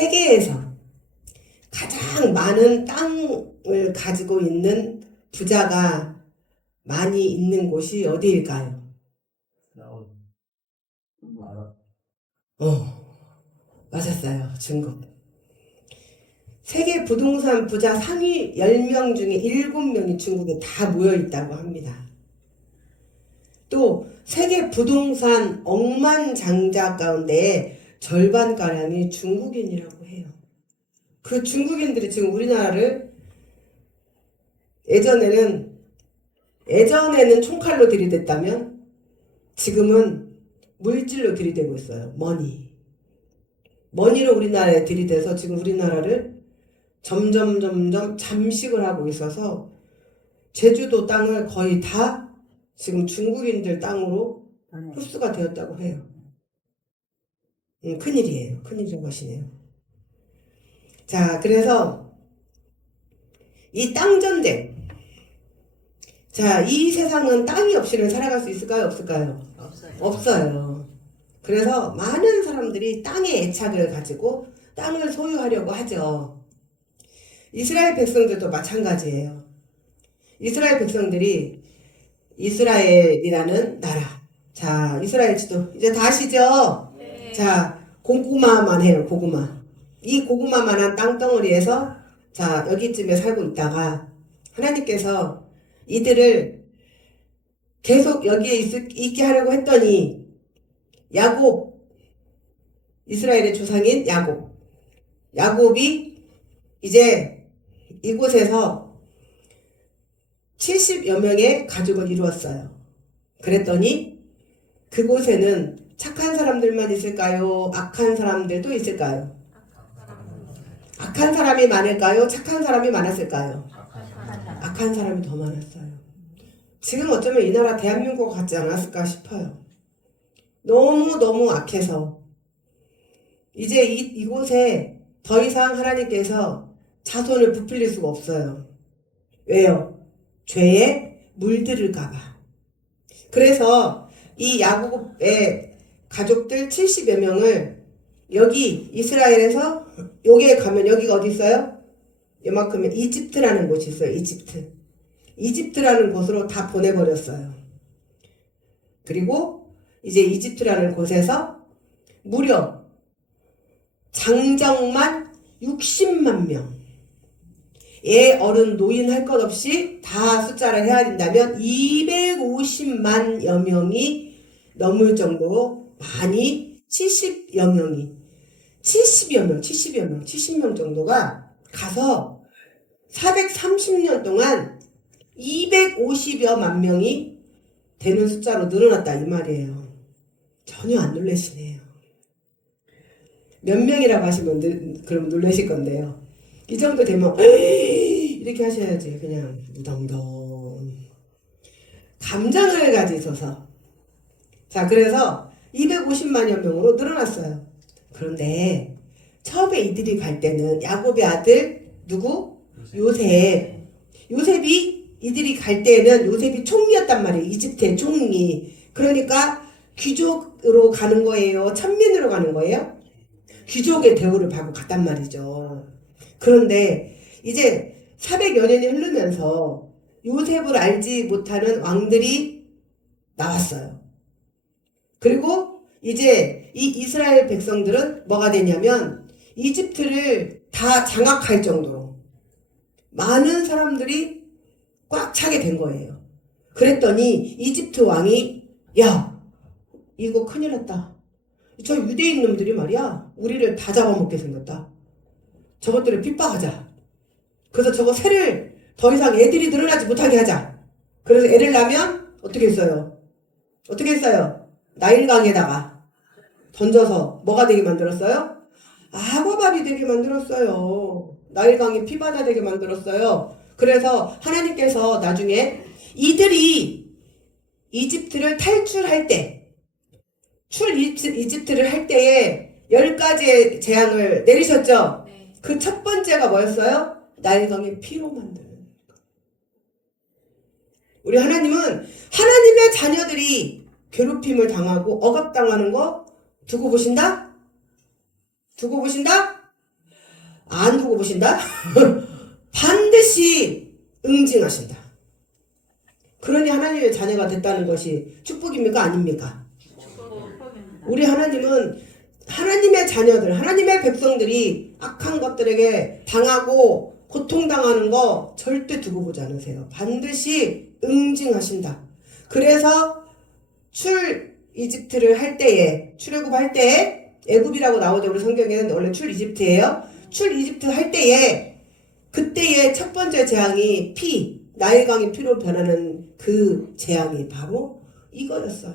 세계에서 가장 많은 땅을 가지고 있는 부자가 많이 있는 곳이 어디일까요? 맞았어요. 중국. 세계 부동산 부자 상위 10명 중에 7명이 중국에 다 모여 있다고 합니다. 또 세계 부동산 억만장자 가운데 절반가량이 중국인이라고 해요. 그 중국인들이 지금 우리나라를 예전에는 총칼로 들이댔다면 지금은 물질로 들이대고 있어요. 머니로 우리나라에 들이대서 지금 우리나라를 점점 잠식을 하고 있어서 제주도 땅을 거의 다 지금 중국인들 땅으로 흡수가 되었다고 해요. 큰일이에요. 큰일이라고 하시네요. 자, 그래서 이 땅 전쟁. 자, 이 세상은 땅이 없이는 살아갈 수 있을까요? 없을까요? 없어요. 그래서 많은 사람들이 땅의 애착을 가지고 땅을 소유하려고 하죠. 이스라엘 백성들도 마찬가지예요. 이스라엘 백성들이 이스라엘이라는 나라. 자, 이스라엘 지도 이제 다 아시죠? 네. 자, 고구마만 해요. 고구마. 이 고구마만한 땅덩어리에서 자, 여기쯤에 살고 있다가 하나님께서 이들을 계속 여기에 있게 하려고 했더니 야곱, 이스라엘의 조상인 야곱이 이제 이곳에서 70여 명의 가족을 이루었어요. 그랬더니 그곳에는 착한 사람들만 있을까요? 악한 사람들도 있을까요? 악한 사람이 많을까요? 착한 사람이 많았을까요? 악한 사람이 더 많았어요. 지금 어쩌면 이 나라 대한민국 같지 않았을까 싶어요. 너무 악해서 이제 이곳에 더 이상 하나님께서 자손을 부풀릴 수가 없어요. 왜요? 죄에 물들을까봐. 그래서 이 야곱의 가족들 70여 명을 여기 이스라엘에서 여기에 가면 여기가 어디 있어요? 이만큼은 이집트라는 곳이 있어요. 이집트라는 곳으로 다 보내버렸어요. 그리고 이제 이집트라는 곳에서 무려 장정만 60만 명. 애, 어른, 노인 할 것 없이 다 숫자를 헤아린다면 250만여 명이 넘을 정도로 많이 70여 명 정도가 가서 430년 동안 250여만 명이 되는 숫자로 늘어났다 이 말이에요. 전혀 안 놀라시네요. 몇 명이라고 하시면 그럼 놀라실 건데요. 이 정도 되면 이렇게 하셔야지. 그냥 무덤덤 감정을 가지셔서. 자, 그래서 250만여 명으로 늘어났어요. 그런데 처음에 이들이 갈 때는 야곱의 아들 누구? 요셉이 이들이 갈 때는 요셉이 총리였단 말이에요. 이집트의 총리. 그러니까 귀족으로 가는 거예요? 천민으로 가는 거예요? 귀족의 대우를 받고 갔단 말이죠. 그런데 이제 400여 년이 흐르면서 요셉을 알지 못하는 왕들이 나왔어요. 그리고 이제 이 이스라엘 백성들은 뭐가 되냐면 이집트를 다 장악할 정도로 많은 사람들이 꽉 차게 된 거예요. 그랬더니 이집트 왕이 야, 이거 큰일 났다. 저 유대인 놈들이 말이야 우리를 다 잡아먹게 생겼다. 저것들을 핍박하자. 그래서 저거 새를 더 이상 애들이 늘어나지 못하게 하자. 그래서 애를 낳으면 어떻게 했어요? 나일강에다가 던져서 뭐가 되게 만들었어요? 악어밥이 되게 만들었어요. 나일강이 피바다 되게 만들었어요. 그래서 하나님께서 나중에 이들이 이집트를 탈출할 때 이집트를 할 때에 10가지의 재앙을 내리셨죠? 네. 그 첫 번째가 뭐였어요? 나일강의 피로 만드는 거. 우리 하나님은 하나님의 자녀들이 괴롭힘을 당하고 억압당하는 거 두고 보신다? 안 두고 보신다? 반드시 응징하신다. 그러니 하나님의 자녀가 됐다는 것이 축복입니까? 아닙니까? 우리 하나님은 하나님의 자녀들, 하나님의 백성들이 악한 것들에게 당하고 고통당하는 거 절대 두고 보지 않으세요. 반드시 응징하신다. 그래서 이집트를 할 때에, 출애굽할 때에, 애굽이라고 나오죠. 우리 성경에는 원래 이집트예요. 이집트 할 때에, 그때의 첫 번째 재앙이 나일강이 피로 변하는 그 재앙이 바로 이거였어요.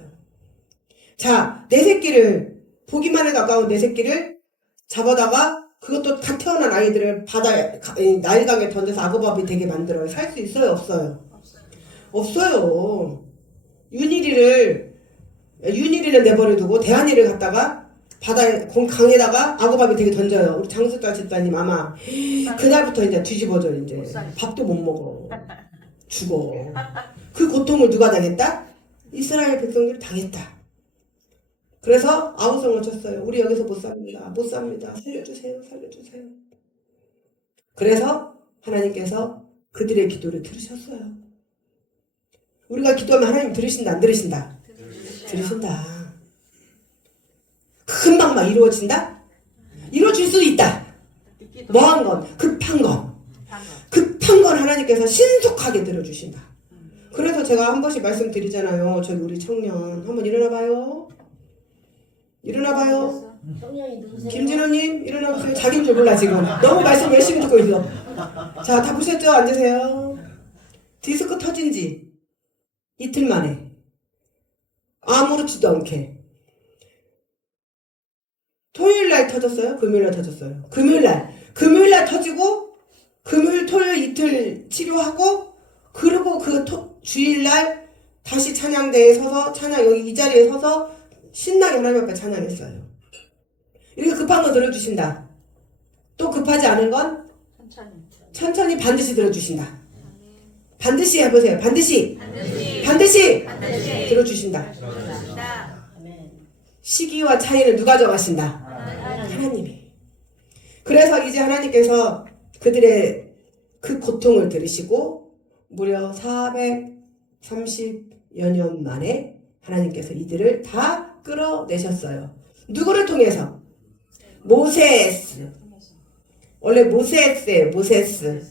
자, 내 새끼를, 보기만 해 가까운 내 새끼를 잡아다가 그것도 다 태어난 아이들을 나일강에 던져서 악어밥이 되게 만들어요. 살 수 있어요? 없어요? 없어요. 윤일이를 내버려두고 대한이를 갖다가 강에다가 악어밥이 되게 던져요. 우리 장수자 집사님 아마 그날부터 이제 뒤집어져. 이제 밥도 못 먹어. 죽어. 그 고통을 누가 당했다? 이스라엘 백성들이 당했다. 그래서 아우성을 쳤어요. 우리 여기서 못 삽니다. 살려주세요. 그래서 하나님께서 그들의 기도를 들으셨어요. 우리가 기도하면 하나님 들으신다, 안 들으신다? 들으신다. 금방 막 이루어진다? 이루어질 수도 있다. 뭐한 건? 급한 건 하나님께서 신속하게 들어주신다. 그래서 제가 한 번씩 말씀드리잖아요. 저기 우리 청년 한번 일어나봐요. 김진호님 일어나보세요. 자기인 줄 몰라 지금. 너무 말씀 열심히 듣고 있어. 자, 다 보셨죠? 앉으세요. 디스크 터진 지 이틀 만에 아무렇지도 않게 토요일날 터졌어요? 금요일날 터졌어요? 금요일날 터지고 금요일 토요일 이틀 치료하고 그리고 주일날 다시 찬양대에 서서 여기 이 자리에 서서 신나게 하나님 앞에 찬양했어요. 이렇게 급한 거 들어주신다. 또 급하지 않은 건 천천히 반드시 들어주신다. 반드시 해보세요. 반드시 들어주신다. 시기와 차이는 누가 정하신다? 하나님이. 그래서 이제 하나님께서 그들의 그 고통을 들으시고 무려 430여 년 만에 하나님께서 이들을 다 끌어내셨어요. 누구를 통해서? 모세스. 원래 모세스.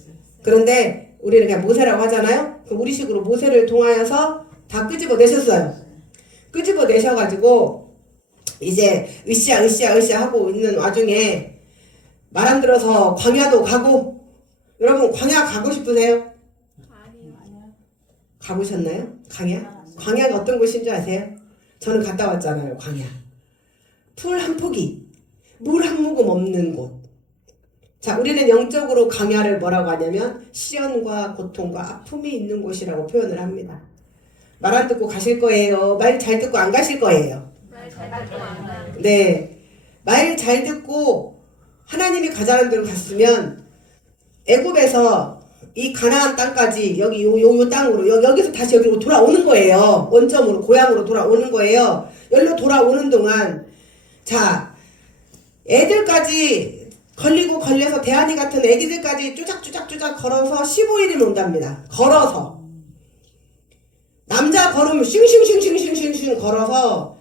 그런데 우리는 그냥 모세라고 하잖아요. 그럼 우리식으로 모세를 통하여서 다 끄집어내셨어요. 끄집어내셔가지고 이제 으쌰 하고 있는 와중에 말 안 들어서 광야도 가고. 여러분 광야 가고 싶으세요? 아니요. 가보셨나요? 광야가 어떤 곳인 줄 아세요? 저는 갔다 왔잖아요. 광야. 풀 한 포기, 물 한 모금 없는 곳. 자, 우리는 영적으로 광야를 뭐라고 하냐면 시련과 고통과 아픔이 있는 곳이라고 표현을 합니다. 말 안 듣고 가실 거예요? 말 잘 듣고 안 가실 거예요? 말 잘 듣고 안 가요. 네. 말 잘 듣고 하나님이 가자는 대로 갔으면 애굽에서 이 가나안 땅까지 여기 요 땅으로 여기서 다시 여기로 돌아오는 거예요. 원점으로 고향으로 돌아오는 거예요. 여기로 돌아오는 동안 자 애들까지 걸려서 대한이 같은 애기들까지 쭈작쭈작 걸어서 15일이면 온답니다. 걸어서 남자 걸으면 슝슝슝슝슝슝 걸어서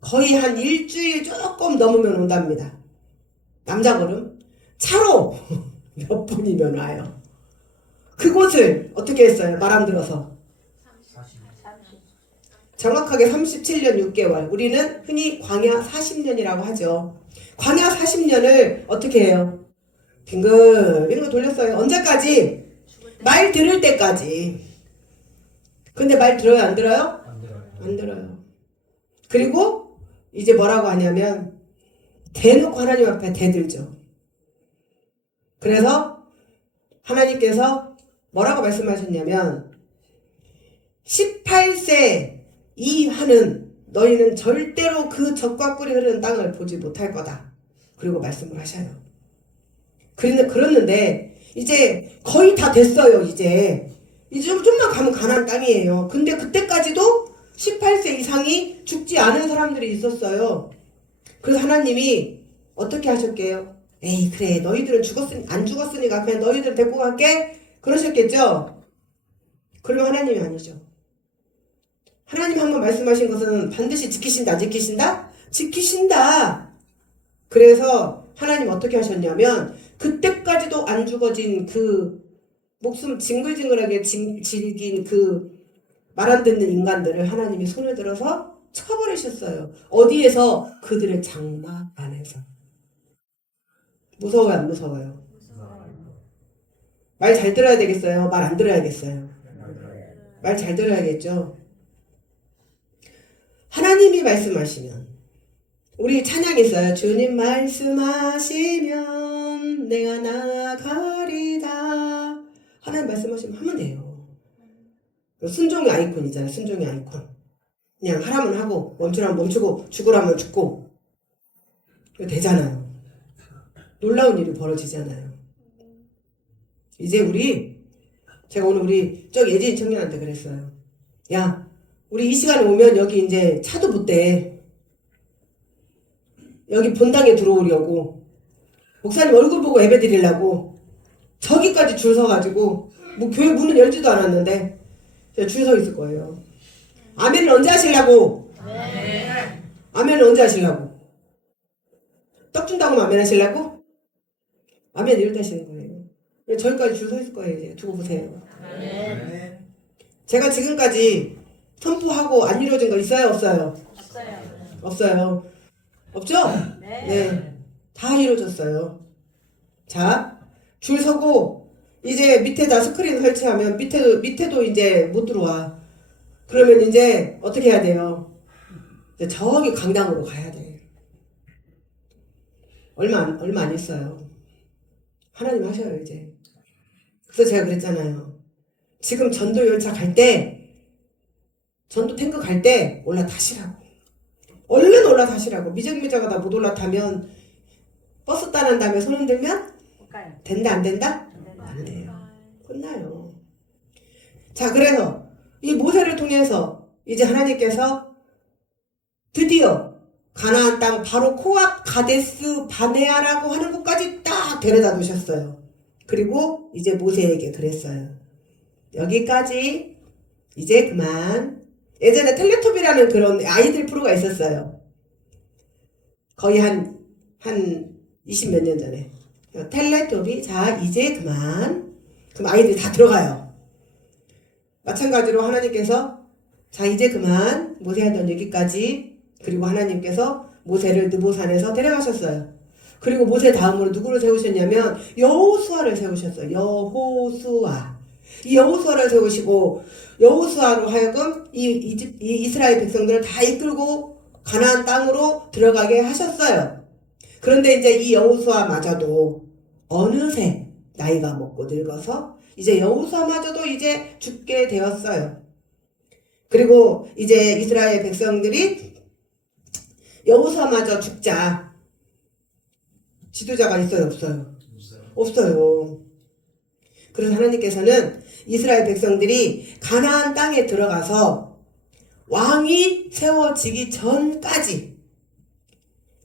거의 한 일주일 조금 넘으면 온답니다. 남자 걸음 차로 몇 분이면 와요. 그곳을 어떻게 했어요? 말 안 들어서 정확하게 37년 6개월. 우리는 흔히 광야 40년이라고 하죠. 광야 40년을 어떻게 해요? 빙글 돌렸어요. 언제까지? 말 들을 때까지. 근데 말 들어요? 안 들어요? 안 들어요. 그리고 이제 뭐라고 하냐면 대놓고 하나님 앞에 대들죠. 그래서 하나님께서 뭐라고 말씀하셨냐면 18세 이하는 너희는 절대로 그 젖과 꿀이 흐르는 땅을 보지 못할 거다. 그리고 말씀을 하셔요. 그랬는데 이제 거의 다 됐어요. 이제 좀만 가면 가나안 땅이에요. 근데 그때까지도 18세 이상이 죽지 않은 사람들이 있었어요. 그래서 하나님이 어떻게 하셨게요? 에이 그래 너희들은 안 죽었으니까 그냥 너희들 데리고 갈게 그러셨겠죠? 그러면 하나님이 아니죠. 하나님 한번 말씀하신 것은 반드시 지키신다 안 지키신다? 지키신다. 그래서 하나님 어떻게 하셨냐면 그때까지도 안 죽어진 그 목숨 징글징글하게 질긴 그 말 안 듣는 인간들을 하나님이 손을 들어서 쳐버리셨어요. 어디에서? 그들의 장막 안에서. 무서워요 안 무서워요? 말 잘 들어야 되겠어요? 말 안 들어야겠어요? 말 잘 들어야겠죠? 하나님이 말씀하시면 우리 찬양 있어요. 주님 말씀하시면 내가 나가리다. 하나님 말씀하시면 하면 돼요. 순종의 아이콘이잖아요. 순종의 아이콘. 그냥 하라면 하고 멈추라면 멈추고 죽으라면 죽고 되잖아요. 놀라운 일이 벌어지잖아요. 이제 제가 오늘 우리 예진 청년한테 그랬어요. 야 우리 이 시간에 오면 여기 이제 차도 못 대. 여기 본당에 들어오려고 목사님 얼굴 보고 예배 드리려고 저기까지 줄 서가지고 뭐 교회 문을 열지도 않았는데 제가 줄 서 있을 거예요. 아멘을 언제 하시려고? 네. 아멘을 언제 하시려고? 떡 준다고 아멘 하시려고? 아멘 이럴 때 하시는 거예요. 저기까지 줄 서 있을 거예요. 이제 두고 보세요. 네. 제가 지금까지 선포하고 안 이루어진 거 있어요? 없어요? 없어요. 없죠? 네. 다 이루어졌어요. 자, 줄 서고 이제 밑에다 스크린 설치하면 밑에도 이제 못 들어와. 그러면 이제 어떻게 해야 돼요? 이제 저기 강당으로 가야 돼. 얼마 안 있어요. 하나님 하셔요 이제. 그래서 제가 그랬잖아요. 지금 전도 열차 갈 때, 전도 탱크 갈 때 올라타시라고. 얼른 올라타시라고. 미적미적하다 못 올라타면 버스 따는 다음에 손 흔들면 된다 안 된다? 안 돼요. 끝나요. 자 그래서 이 모세를 통해서 이제 하나님께서 드디어 가나안 땅 바로 코앞 가데스 바네아라고 하는 곳까지 딱 데려다 놓으셨어요. 그리고 이제 모세에게 그랬어요. 여기까지 이제 그만. 예전에 텔레토비라는 그런 아이들 프로가 있었어요. 거의 한 20몇 년 전에. 텔레토비, 자, 이제 그만. 그럼 아이들이 다 들어가요. 마찬가지로 하나님께서, 자, 이제 그만. 모세야, 넌 여기까지. 그리고 하나님께서 모세를 느보산에서 데려가셨어요. 그리고 모세 다음으로 누구를 세우셨냐면, 여호수아를 세우셨어요. 여호수아. 이 여호수아를 세우시고, 여호수아로 하여금 이 이스라엘 백성들을 다 이끌고 가나안 땅으로 들어가게 하셨어요. 그런데 이제 이 여호수아마저도 어느새 나이가 먹고 늙어서 이제 여호수아마저도 이제 죽게 되었어요. 그리고 이제 이스라엘 백성들이 여호수아마저 죽자 지도자가 있어요, 없어요? 없어요. 그래서 하나님께서는 이스라엘 백성들이 가나안 땅에 들어가서 왕이 세워지기 전까지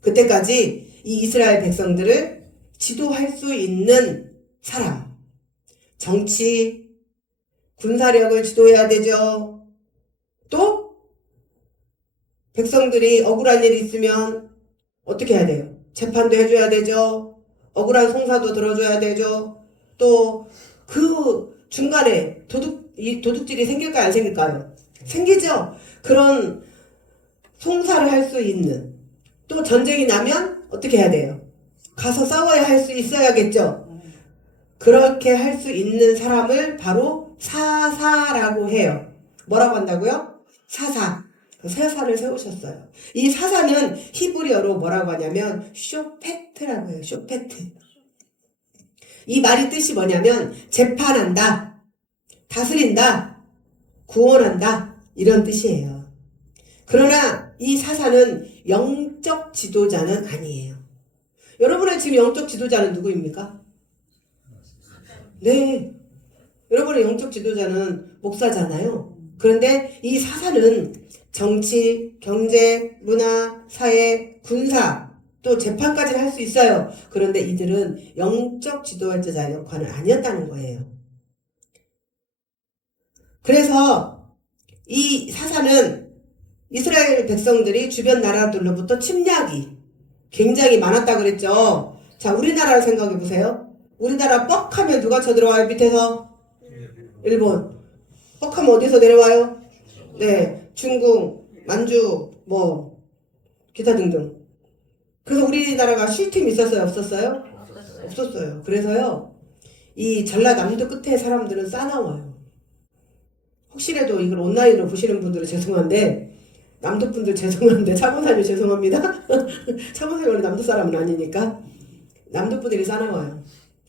그때까지 이 이스라엘 백성들을 지도할 수 있는 사람, 정치, 군사력을 지도해야 되죠. 또 백성들이 억울한 일이 있으면 어떻게 해야 돼요? 재판도 해줘야 되죠. 억울한 송사도 들어줘야 되죠. 또 그 중간에 도둑질이 생길까요? 안 생길까요? 생기죠. 그런 송사를 할 수 있는, 또 전쟁이 나면 어떻게 해야 돼요? 가서 싸워야 할 수 있어야겠죠. 그렇게 할 수 있는 사람을 바로 사사라고 해요. 뭐라고 한다고요? 사사. 사사를 세우셨어요. 이 사사는 히브리어로 뭐라고 하냐면 쇼페트라고 해요. 쇼페트. 이 말이 뜻이 뭐냐면 재판한다, 다스린다, 구원한다 이런 뜻이에요. 그러나 이 사사는 영적 지도자는 아니에요. 여러분의 지금 영적 지도자는 누구입니까? 네. 여러분의 영적 지도자는 목사잖아요. 그런데 이 사사는 정치, 경제, 문화, 사회, 군사 또 재판까지는 할 수 있어요. 그런데 이들은 영적 지도자의 역할은 아니었다는 거예요. 그래서 이 사사는 이스라엘 백성들이 주변 나라들로부터 침략이 굉장히 많았다 그랬죠. 자, 우리나라를 생각해 보세요. 우리나라 뻑하면 누가 쳐들어와요? 밑에서? 일본. 뻑하면 어디서 내려와요? 네, 중국, 만주, 뭐 기타 등등. 그래서 우리나라가 쉴 틈 있었어요? 없었어요? 없었어요. 그래서요, 이 전라남도 끝에 사람들은 싸나워요. 혹시라도 이걸 온라인으로 보시는 분들은 죄송한데, 남도 분들 죄송한데, 차본사님 죄송합니다. 차본사님 원래 남도 사람은 아니니까. 남도 분들이 싸나워요.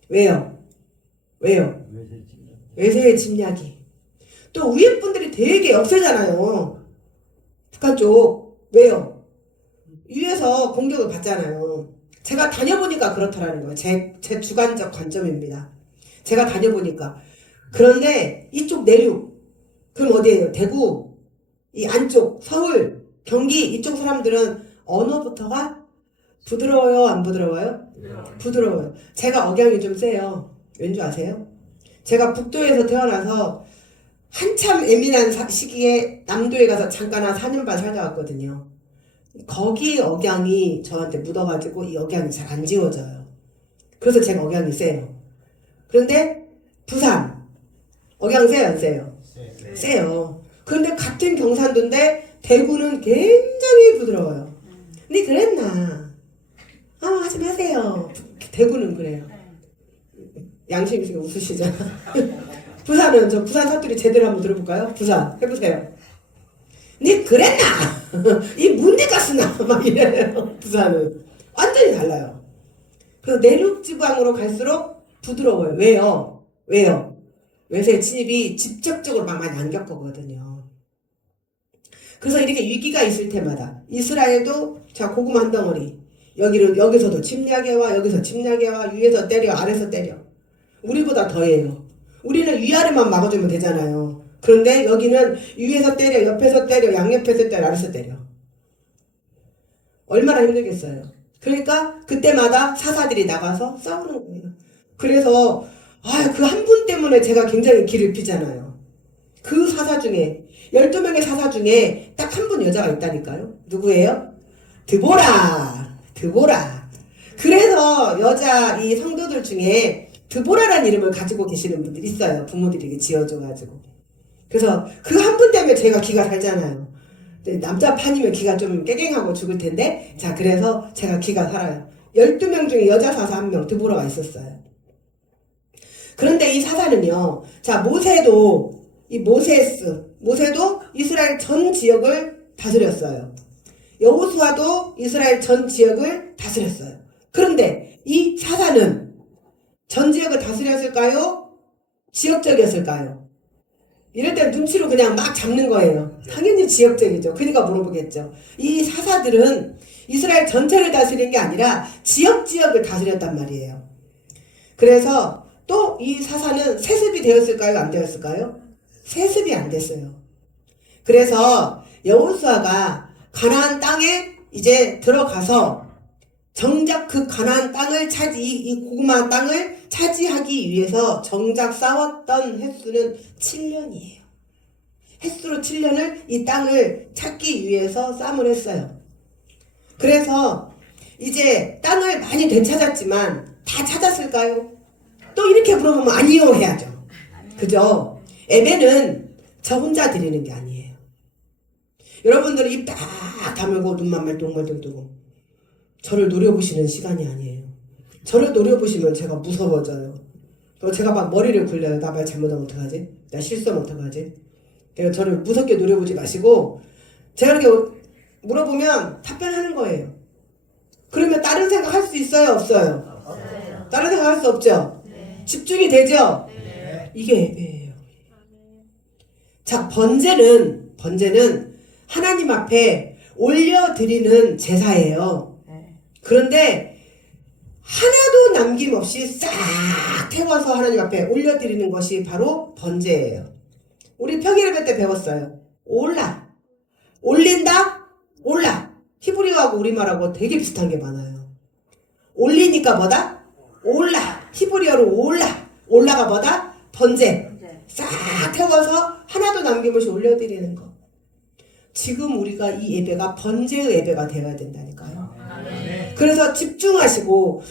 왜요? 왜요? 외세의 침략이. 또 위에 분들이 되게 역세잖아요. 북한 쪽. 왜요? 위에서 공격을 받잖아요. 제가 다녀보니까 그렇더라는 거예요. 제 주관적 관점입니다. 제가 다녀보니까. 그런데 이쪽 내륙, 그럼 어디예요? 대구, 이 안쪽, 서울, 경기 이쪽 사람들은 언어부터가 부드러워요? 안 부드러워요? 부드러워요. 제가 억양이 좀 세요. 왠지 아세요? 제가 북도에서 태어나서 한참 예민한 시기에 남도에 가서 잠깐 한 4년 반 살다 왔거든요. 거기 억양이 저한테 묻어가지고 이 억양이 잘 안 지워져요. 그래서 제가 억양이 세요. 그런데 부산 억양 세요 안 세요? 세요. 그런데 같은 경상도인데 대구는 굉장히 부드러워요. 근데 그랬나? 하지 마세요. 대구는 그래요. 양심 있으니까 웃으시죠? 부산은 저 부산 사투리 제대로 한번 들어볼까요? 부산 해보세요. 니 그랬나? 이 문디 가스나? 막 이래요. 부산은 완전히 달라요. 그래서 내륙 지방으로 갈수록 부드러워요. 왜요? 왜요? 외세 침입이 직접적으로 막 많이 안 겪거든요. 그래서 이렇게 위기가 있을 때마다 이스라엘도 자 고구마 한 덩어리 여기서도 침략해 와 여기서 침략해 와 위에서 때려 아래서 때려 우리보다 더해요. 우리는 위아래만 막아주면 되잖아요. 그런데 여기는 위에서 때려 옆에서 때려 양옆에서 때려 아래서 때려. 얼마나 힘들겠어요. 그러니까 그때마다 사사들이 나가서 싸우는 거예요. 그래서 그 한 분 때문에 제가 굉장히 기를 피잖아요. 그 사사 중에 12명의 사사 중에 딱 한 분 여자가 있다니까요. 누구예요? 드보라. 그래서 여자 이 성도들 중에 드보라라는 이름을 가지고 계시는 분들이 있어요. 부모들이 이렇게 지어줘가지고. 그래서 그 한 분 때문에 제가 기가 살잖아요. 남자 판이면 기가 좀 깨갱하고 죽을 텐데 자 그래서 제가 기가 살아요. 12명 중에 여자 사사 1명 드보라가 있었어요. 그런데 이 사사는요. 자 모세도 이스라엘 전 지역을 다스렸어요. 여호수아도 이스라엘 전 지역을 다스렸어요. 그런데 이 사사는 전 지역을 다스렸을까요? 지역적이었을까요? 이럴 땐 눈치로 그냥 막 잡는 거예요. 당연히 지역적이죠. 그러니까 물어보겠죠. 이 사사들은 이스라엘 전체를 다스린 게 아니라 지역을 다스렸단 말이에요. 그래서 또 이 사사는 세습이 되었을까요? 안 되었을까요? 세습이 안 됐어요. 그래서 여호수아가 가나안 땅에 이제 들어가서 정작 그 가나안 땅을 이 고구마 땅을 차지하기 위해서 정작 싸웠던 횟수는 7년이에요. 횟수로 7년을 이 땅을 찾기 위해서 싸움을 했어요. 그래서 이제 땅을 많이 되찾았지만 다 찾았을까요? 또 이렇게 물어보면 아니요 해야죠. 그죠? 예배는 저 혼자 드리는 게 아니에요. 여러분들은 입 딱 다물고 눈만 말똥말똥 뜨고 저를 노려보시는 시간이 아니에요. 저를 노려보시면 제가 무서워져요. 또 제가 막 머리를 굴려요. 나 말 잘못하면 어떡하지? 나 실수하면 어떡하지? 그러니까 저를 무섭게 노려보지 마시고 제가 이렇게 물어보면 답변하는 거예요. 그러면 다른 생각 할 수 있어요? 없어요? 없어요. 다른 생각 할 수 없죠? 네. 집중이 되죠? 네. 이게 예배예요. 자, 번제는 하나님 앞에 올려드리는 제사예요. 그런데 하나도 남김없이 싹 태워서 하나님 앞에 올려드리는 것이 바로 번제예요. 우리 평일예배 때 배웠어요. 올린다, 올라. 히브리어하고 우리말하고 되게 비슷한 게 많아요. 올리니까 뭐다? 올라. 히브리어로 올라가 뭐다? 번제. 싹 태워서 하나도 남김없이 올려드리는 거. 지금 우리가 이 예배가 번제의 예배가 되어야 된다니까요. 그래서 집중하시고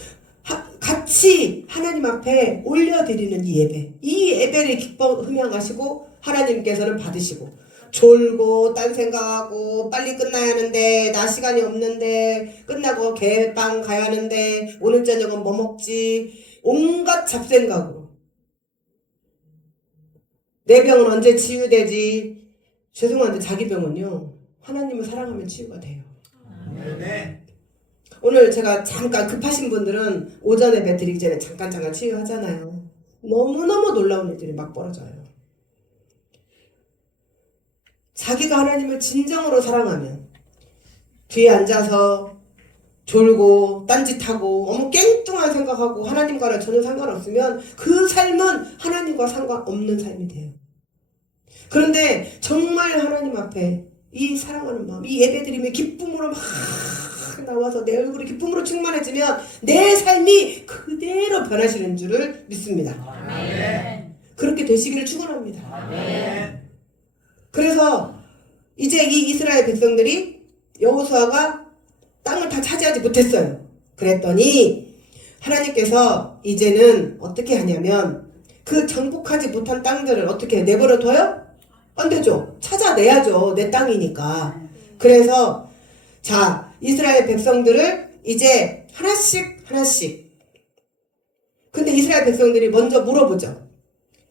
같이 하나님 앞에 올려드리는 이 예배. 이 예배를 기뻐 흠양하시고 하나님께서는 받으시고, 졸고 딴 생각하고 빨리 끝나야 하는데 나 시간이 없는데 끝나고 개빵 가야 하는데 오늘 저녁은 뭐 먹지, 온갖 잡생각으로 내 병은 언제 치유되지. 죄송한데 자기 병은요 하나님을 사랑하면 치유가 돼요. 오늘 제가 잠깐 급하신 분들은 오전에 배 드리기 전에 잠깐 치유하잖아요. 너무너무 놀라운 일들이 막 벌어져요. 자기가 하나님을 진정으로 사랑하면 뒤에 앉아서 졸고 딴짓하고 어머 깽뚱한 생각하고 하나님과는 전혀 상관없으면 그 삶은 하나님과 상관없는 삶이 돼요. 그런데 정말 하나님 앞에 이 사랑하는 마음, 이 예배드림의 기쁨으로 막 나와서 내 얼굴이 기쁨으로 충만해지면 내 삶이 그대로 변하시는 줄을 믿습니다. 아멘. 그렇게 되시기를 축원합니다. 아멘. 그래서 이제 이 이스라엘 백성들이 여호수아가 땅을 다 차지하지 못했어요. 그랬더니 하나님께서 이제는 어떻게 하냐면 그 정복하지 못한 땅들을 어떻게 내버려둬요? 안 되죠. 찾아내야죠. 내 땅이니까. 그래서 자, 이스라엘 백성들을 이제 하나씩. 근데 이스라엘 백성들이 먼저 물어보죠.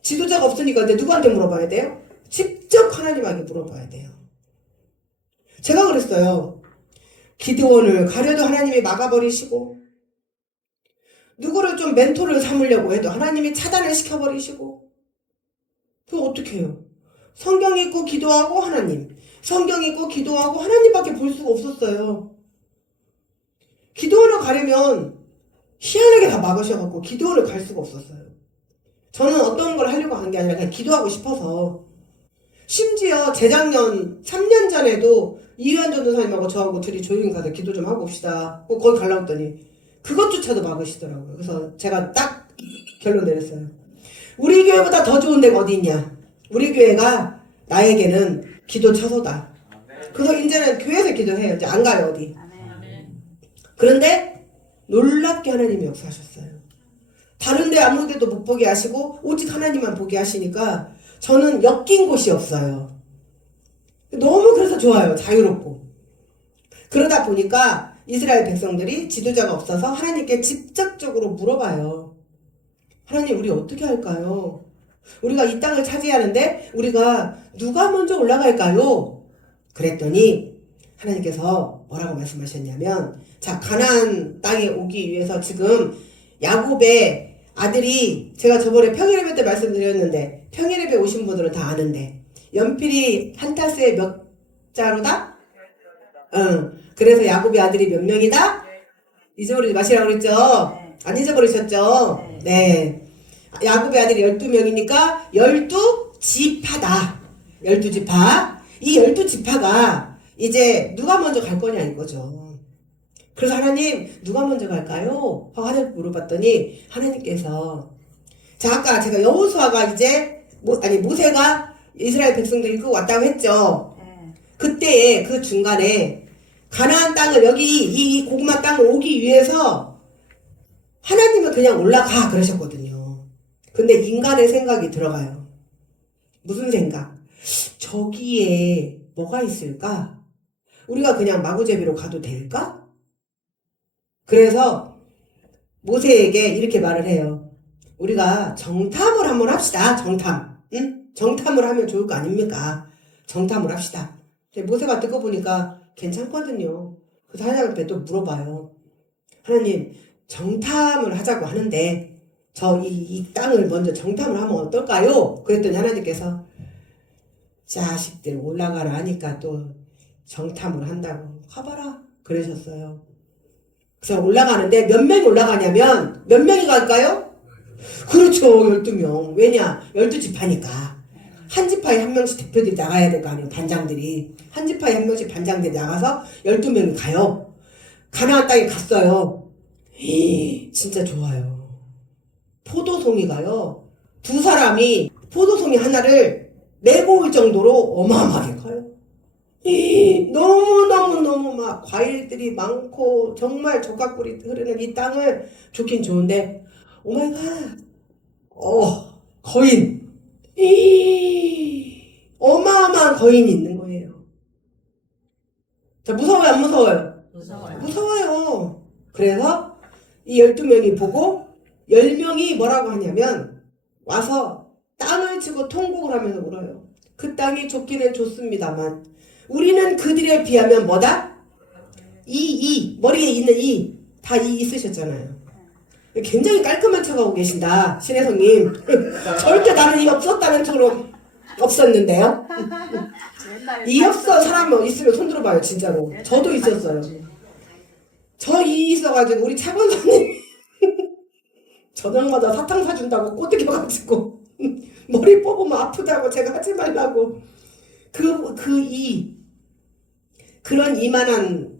지도자가 없으니까 이제 누구한테 물어봐야 돼요? 직접 하나님에게 물어봐야 돼요. 제가 그랬어요. 기드온을 가려도 하나님이 막아버리시고, 누구를 좀 멘토를 삼으려고 해도 하나님이 차단을 시켜버리시고, 그거 어떻게 해요? 성경 읽고 기도하고 하나님, 성경 읽고 기도하고 하나님밖에 볼 수가 없었어요. 기도원을 가려면 희한하게 다 막으셔갖고 기도원을 갈 수가 없었어요. 저는 어떤 걸 하려고 한 게 아니라 그냥 기도하고 싶어서. 심지어 재작년 3년 전에도 이유한 전도사님하고 저하고 둘이 조용히 가서 기도 좀 하고 옵시다. 거기 가려고 했더니 그것조차도 막으시더라고요. 그래서 제가 딱 결론 내렸어요. 우리 교회보다 더 좋은 데가 어디 있냐. 우리 교회가 나에게는 기도 처소다. 그래서 이제는 교회에서 기도해요. 이제 안 가요 어디. 그런데 놀랍게 하나님이 역사하셨어요. 다른 데 아무 데도 못 보게 하시고 오직 하나님만 보게 하시니까 저는 엮인 곳이 없어요. 너무 그래서 좋아요. 자유롭고. 그러다 보니까 이스라엘 백성들이 지도자가 없어서 하나님께 직접적으로 물어봐요. 하나님, 우리 어떻게 할까요? 우리가 이 땅을 차지하는데 우리가 누가 먼저 올라갈까요? 그랬더니 하나님께서 뭐라고 말씀하셨냐면, 자, 가나안 땅에 오기 위해서 지금 야곱의 아들이, 제가 저번에 평일예배 때 말씀드렸는데 평일예배 오신 분들은 다 아는데 연필이 한 타스에 몇 자루다? 응. 그래서 야곱의 아들이 몇 명이다? 잊어버리지 마시라고 그랬죠? 안 잊어버리셨죠? 네. 야곱의 아들이 12명이니까 12지파다. 12지파. 이 12지파가 이제 누가 먼저 갈 거냐 이거죠. 그래서 하나님, 누가 먼저 갈까요? 하고 하나님 물어봤더니 하나님께서, 자, 아까 제가 여호수아가 이제 모세가 이스라엘 백성들 이끌고 왔다고 했죠. 그때에 그 중간에 가나안 땅을, 여기 이 고구마 땅을 오기 위해서 하나님은 그냥 올라가 그러셨거든요. 근데 인간의 생각이 들어가요. 무슨 생각? 저기에 뭐가 있을까? 우리가 그냥 마구제비로 가도 될까? 그래서 모세에게 이렇게 말을 해요. 우리가 정탐을 한번 합시다. 정탐. 응? 정탐을 하면 좋을 거 아닙니까? 정탐을 합시다. 근데 모세가 듣고 보니까 괜찮거든요. 그래서 하나님 앞에 또 물어봐요. 하나님, 정탐을 하자고 하는데 이 땅을 먼저 정탐을 하면 어떨까요? 그랬더니 하나님께서, 자식들 올라가라 하니까 또 정탐을 한다고 가봐라 그러셨어요. 그래서 올라가는데 몇 명이 올라가냐면, 몇 명이 갈까요? 그렇죠, 12명. 왜냐? 12지파니까. 한 지파에 한 명씩 대표들이 나가야 될 거 아니에요, 반장들이. 한 지파에 한 명씩 반장들이 나가서 12명이 가요. 가나안 땅에 갔어요. 진짜 좋아요. 포도송이가요. 두 사람이 포도송이 하나를 메고 올 정도로 어마어마하게 커요. 너무너무너무 막 과일들이 많고 정말 적각꿀이 흐르는 이 땅을 좋긴 좋은데 오마이갓 거인 어마어마한 거인이 있는 거예요. 자, 무서워요 안 무서워요? 무서워요. 무서워요. 그래서 이 12명이 보고 10명이 뭐라고 하냐면 와서 땅을 치고 통곡을 하면서 울어요. 그 땅이 좋기는 좋습니다만 우리는 그들에 비하면 뭐다? 머리에 있는 다 있으셨잖아요. 굉장히 깔끔한 척하고 계신다 신혜성님. 절대 나는 이 없었다는 척으로 없었는데요. 이 없어 사람 있으면 손 들어봐요 진짜로. 저도 있었어요. 저 이 있어가지고 우리 차관사님 저녁마다 사탕 사준다고 꼬드겨가지고 머리 뽑으면 아프다고 제가 하지 말라고 그런 이만한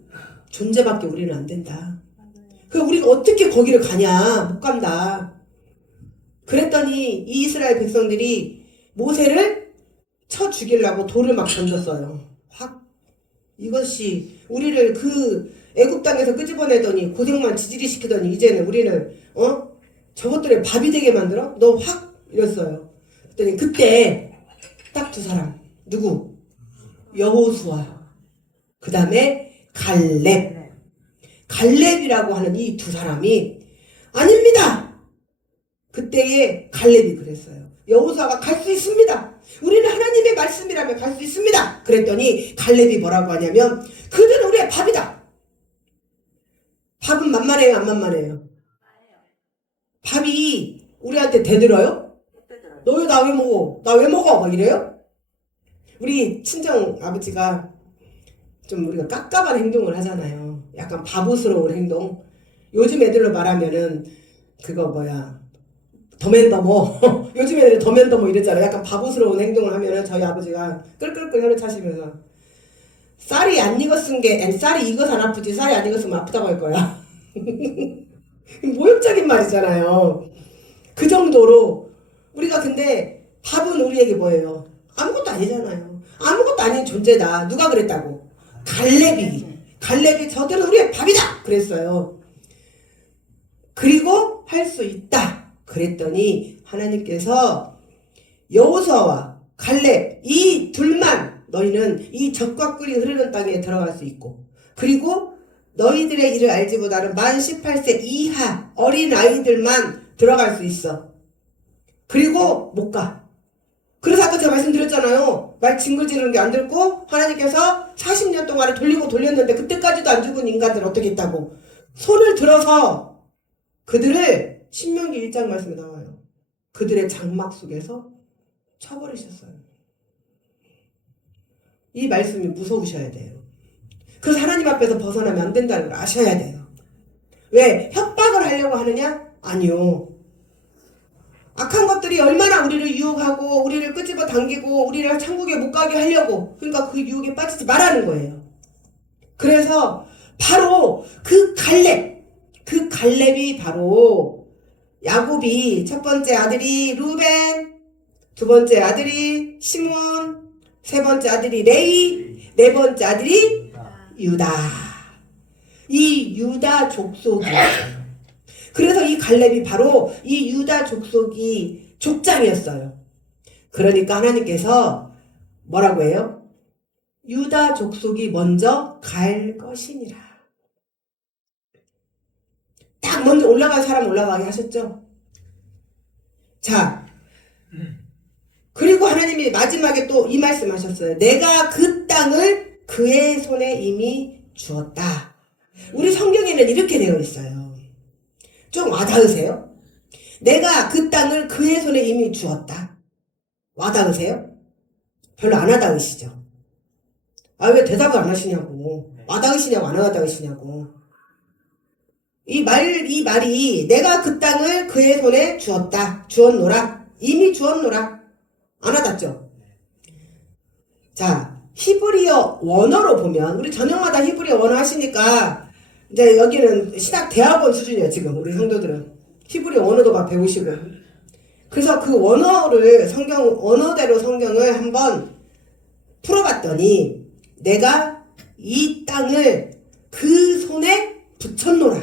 존재밖에 우리는 안 된다. 그 우리가 어떻게 거기를 가냐? 못 간다. 그랬더니 이 이스라엘 백성들이 모세를 쳐 죽이려고 돌을 막 던졌어요. 확 이것이 우리를 그 애굽 땅에서 끄집어내더니 고생만 지지리 시키더니 이제는 우리를 저것들의 밥이 되게 만들어? 너 확 이랬어요. 그랬더니 그때 딱 두 사람 누구? 여호수아 그 다음에 갈렙이라고 하는 이 두 사람이 아닙니다. 그때의 갈렙이 그랬어요. 여호수아가 갈 수 있습니다. 우리는 하나님의 말씀이라면 갈 수 있습니다. 그랬더니 갈렙이 뭐라고 하냐면 그들은 우리의 밥이다. 밥은 만만해요 안 만만해요? 밥이 우리한테 대들어요? 너 왜 나 왜 먹어? 나 왜 먹어? 막 이래요? 우리 친정 아버지가 좀 우리가 깝깝한 행동을 하잖아요. 약간 바보스러운 행동. 요즘 애들로 말하면은 그거 더맨더머. 요즘 애들이 더맨더머 이랬잖아요. 약간 바보스러운 행동을 하면은 저희 아버지가 끌끌끌 혀를 차시면서 쌀이 안 익었은 게 쌀이 익어서 안 아프지 쌀이 안 익었으면 아프다고 할 거야. 모욕적인 말이잖아요. 그 정도로 우리가 근데 밥은 우리에게 뭐예요? 아무것도 아니잖아요. 아무것도 아닌 존재다. 누가 그랬다고? 갈렙이 저들은 우리의 밥이다 그랬어요. 그리고 할 수 있다 그랬더니 하나님께서 여호수아와 갈렙 이 둘만 너희는 이 적과 꿀이 흐르는 땅에 들어갈 수 있고 그리고 너희들의 일을 알지 못하는 만 18세 이하 어린 아이들만 들어갈 수 있어. 그리고 못 가. 그래서 아까 제가 말씀드렸잖아요. 말 징글징글 게 안 듣고 하나님께서 40년 동안에 돌렸는데 그때까지도 안 죽은 인간들 어떻게 했다고 손을 들어서 그들을 신명기 1장 말씀에 나와요. 그들의 장막 속에서 쳐버리셨어요. 이 말씀이 무서우셔야 돼요. 그래서 하나님 앞에서 벗어나면 안 된다는 걸 아셔야 돼요. 왜? 협박을 하려고 하느냐? 아니요. 악한 것들이 얼마나 우리를 유혹하고 우리를 끄집어 당기고 우리를 천국에 못 가게 하려고 그러니까 그 유혹에 빠지지 말라는 거예요. 그래서 바로 그 갈렙이 바로 야곱이 첫 번째 아들이 루벤, 두 번째 아들이 시몬, 세 번째 아들이 레위, 네 번째 아들이 유다. 이 유다 족속이었어요. 그래서 이 갈렙이 바로 이 유다 족속이 족장이었어요. 그러니까 하나님께서 뭐라고 해요? 유다 족속이 먼저 갈 것이니라. 딱 먼저 올라간 사람 올라가게 하셨죠? 자, 그리고 하나님이 마지막에 또 이 말씀 하셨어요. 내가 그 땅을 그의 손에 이미 주었다. 우리 성경에는 이렇게 되어 있어요. 좀 와닿으세요? 내가 그 땅을 그의 손에 이미 주었다. 와닿으세요? 별로 안 와닿으시죠? 아, 왜 대답을 안 하시냐고. 와닿으시냐고 안 와닿으시냐고. 이 말이 내가 그 땅을 그의 손에 주었노라. 이미 주었노라. 안 와닿죠? 자, 히브리어 원어로 보면 우리 저녁마다 히브리어 원어 하시니까 이제 여기는 신학 대학원 수준이에요. 지금 우리 성도들은 히브리 언어도 막 배우시고. 그래서 그 원어를 원어대로 성경을 한번 풀어봤더니 내가 이 땅을 그 손에 붙였노라.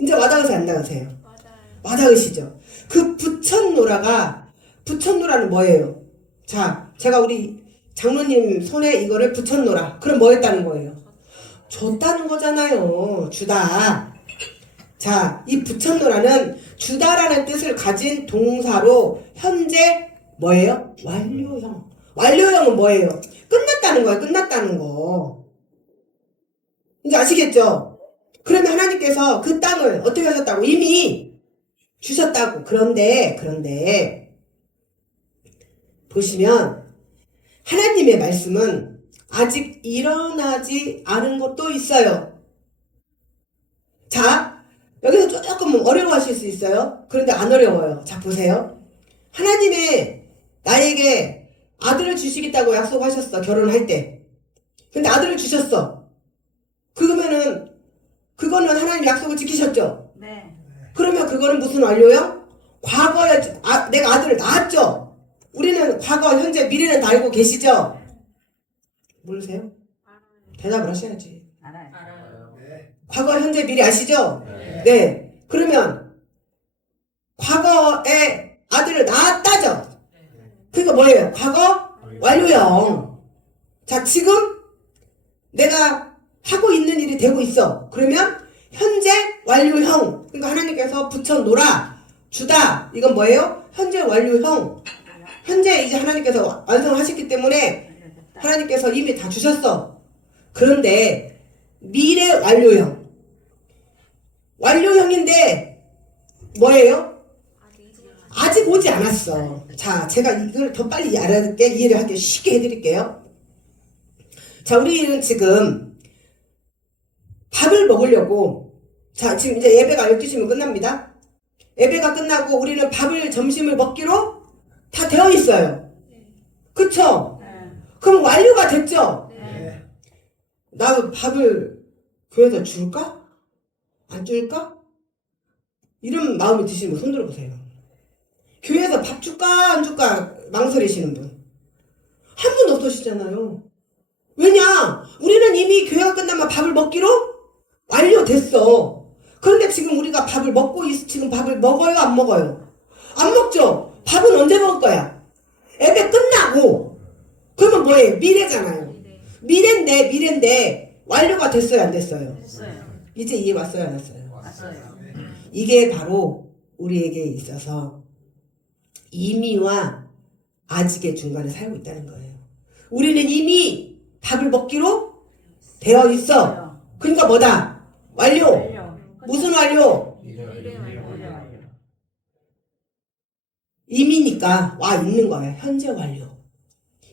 이제 와닿으세요, 안 닿으세요? 맞아요. 와닿으시죠? 그 붙였노라는 뭐예요? 자, 제가 우리 장로님 손에 이거를 붙였노라. 그럼 뭐 했다는 거예요? 줬다는 거잖아요. 주다. 자, 이 붙였노라는 주다라는 뜻을 가진 동사로 현재 뭐예요? 완료형. 완료형은 뭐예요? 끝났다는 거예요. 끝났다는 거. 이제 아시겠죠? 그러면 하나님께서 그 땅을 어떻게 하셨다고? 이미 주셨다고. 그런데 보시면 하나님의 말씀은 아직 일어나지 않은 것도 있어요. 자, 여기서 조금 어려워하실 수 있어요. 그런데 안 어려워요. 자, 보세요. 하나님의 나에게 아들을 주시겠다고 약속하셨어. 결혼할 때. 근데 아들을 주셨어. 그러면은 그거는 하나님 약속을 지키셨죠? 네. 그러면 그거는 무슨 완료요? 과거에 내가 아들을 낳았죠? 우리는 과거, 현재, 미래는 다 알고 계시죠? 모르세요? 대답을 하셔야지. 알아요. 과거, 현재, 미래 아시죠? 네. 그러면 과거에 아들을 낳았다죠? 그러니까 뭐예요? 과거 완료형. 자, 지금 내가 하고 있는 일이 되고 있어. 그러면 현재 완료형. 그러니까 하나님께서 붙여놓으라. 주다. 이건 뭐예요? 현재 완료형. 현재 이제 하나님께서 완성하셨기 때문에 하나님께서 이미 다 주셨어. 그런데 미래 완료형. 완료형인데 뭐예요? 아직 오지 않았어. 자, 제가 이걸 더 빨리 알아듣게 이해를 하게 쉽게 해드릴게요. 자, 우리는 지금 밥을 먹으려고, 자, 지금 이제 예배가 12시면 끝납니다. 예배가 끝나고 우리는 점심을 먹기로 다 되어 있어요. 그쵸? 네. 그럼 완료가 됐죠? 네. 나 밥을 교회에서 줄까? 안 줄까? 이런 마음이 드시는 분 손 들어보세요. 교회에서 밥 줄까 안 줄까 망설이시는 분. 한 분 없으시잖아요. 왜냐? 우리는 이미 교회가 끝나면 밥을 먹기로 완료됐어. 그런데 지금 우리가 지금 밥을 먹어요? 안 먹어요? 안 먹죠? 밥은 언제 먹을 거야? 예배 끝나고. 그러면 뭐예요? 미래잖아요. 미래인데 완료가 됐어요? 안 됐어요? 됐어요. 이제 이해 왔어요? 안 왔어요? 왔어요. 이게 바로 우리에게 있어서 이미와 아직의 중간에 살고 있다는 거예요. 우리는 이미 밥을 먹기로 되어 있어. 그러니까 뭐다? 완료. 완료. 무슨 완료? 완료. 이미니까 와 있는 거예요. 현재 완료.